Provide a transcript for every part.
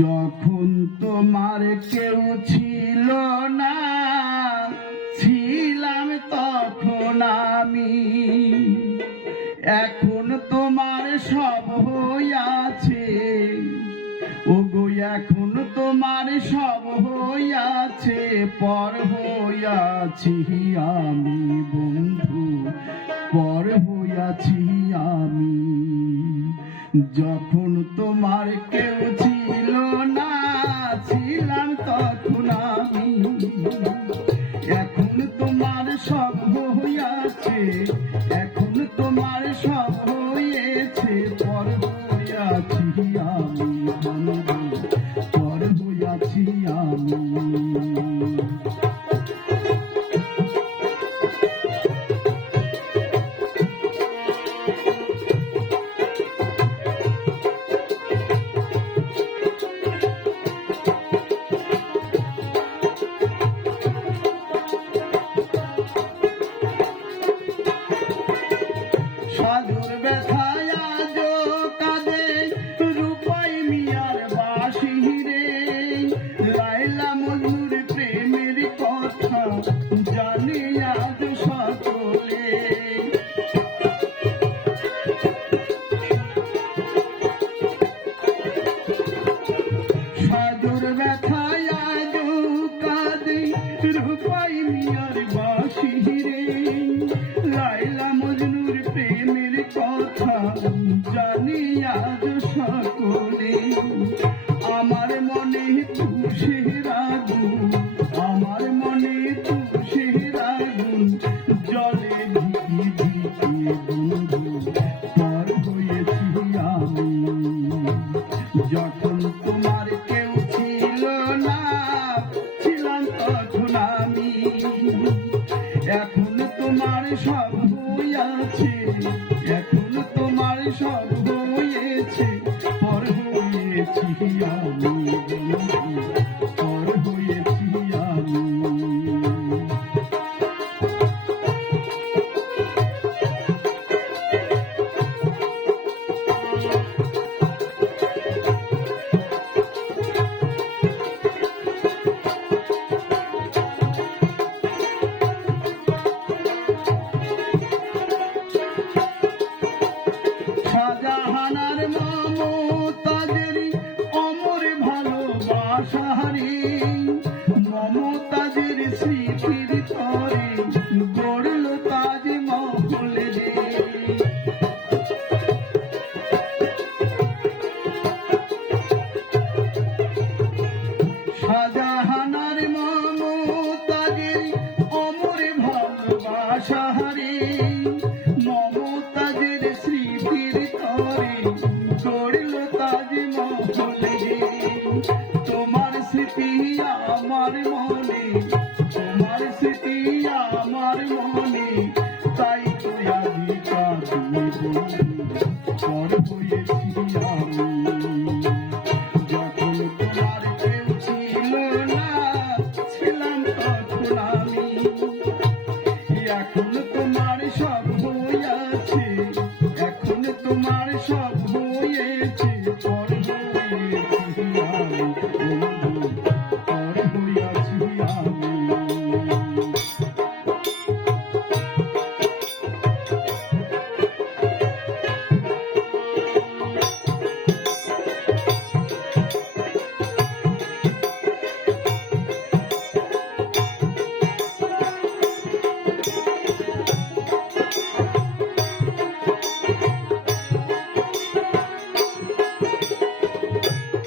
যখন তোমার কেউ ছিল না, ছিলাম তখন আমি। এখন তোমার সব হইয়াছে, ওগো এখন তোমার সব হইয়াছে, পর হইয়াছি আমি বন্ধু, পর হইয়াছি আমি। যখন তোমার কেউ ছিল না, ছিলাম তখন আমি। এখন তোমার সব হইয়াছে, এখন তোমার সব হয়েছে, পর হইয়াছি আমি বন্ধু, পর হইয়াছি আমি। সাধুর ব্যথায় আজো কাঁদে রূপাই মিয়ার বাঁশি রে, লায়লা মজনুর প্রেমের কথা জানে আজ সকলে। সাধুর ব্যথায় আজো কাঁদে রূপাই মিয়ার বাঁশি রে, লায়লা মজনুর প্রেমের কথা জানি আজ সকলে। আমার মনে তুষের আগুন, আমার মনে তুষের আগুন জলে ধিকি ধিকি বন্ধু, পর হয়েছি আমি। যখন তোমার কেউ ছিল না, ছিলাম তখন আমি। এখন তোমার সব হইয়াছে, এখন তোমার সব হয়েছে, পর হয়েছি আমি বন্ধু, পর হয়েছি আমি। শাহজাহানার মমতাজের অমর ভালোবাসারে, মমতাজের স্মৃতির তরে গড়ল তাজমহল রে। শাহজাহানার মমতাজের অমর ভালোবাসারে, মমতাজের স্মৃতির তরে গড়ল তাজমহল রে। তোমার স্মৃতি আমার মনে, তোমার স্মৃতি আমার মনে, তাই তো আজি কাঁদি বন্ধু, পর হয়েছি আমি। যখন তোমার কেউ ছিল না, ছিলাম তখন আমি। এখন তোমার সব হইয়াছে, এখন তোমার সব হয়েছে, পর হয়েছি আমি বন্ধু, পর হইয়াছি আমি।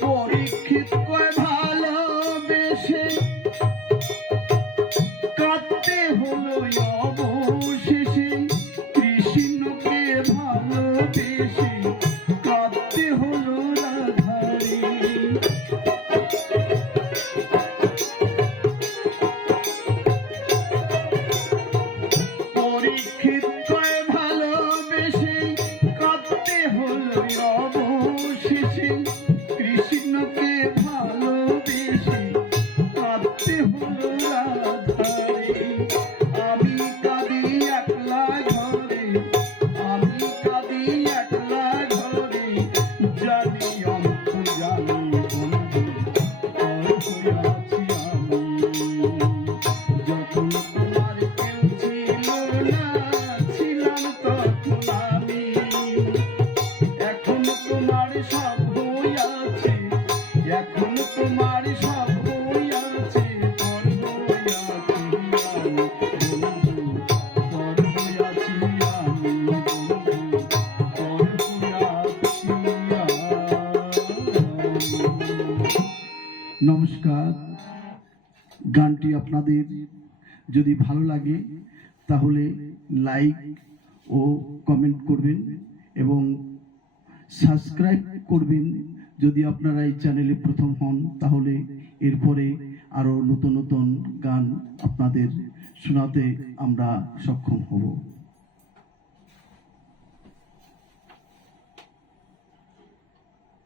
পরীক্ষিত কয় ভালোবেসে তোমার সব হইয়াছে, এখন তোমার সব হইয়াছে, পর হইয়াছি আমি বন্ধু, পর হইয়াছি আমি বন্ধু, পর হইয়াছি আমি। নমস্কার। গানটি আপনাদের যদি ভালো লাগে তাহলে লাইক ও কমেন্ট করবেন এবং সাবস্ক্রাইব করবেন। যদি আপনারা এই চ্যানেলে প্রথম হন তাহলে এরপরে আরো নতুন নতুন গান আপনাদের শোনাতে আমরা সক্ষম হব।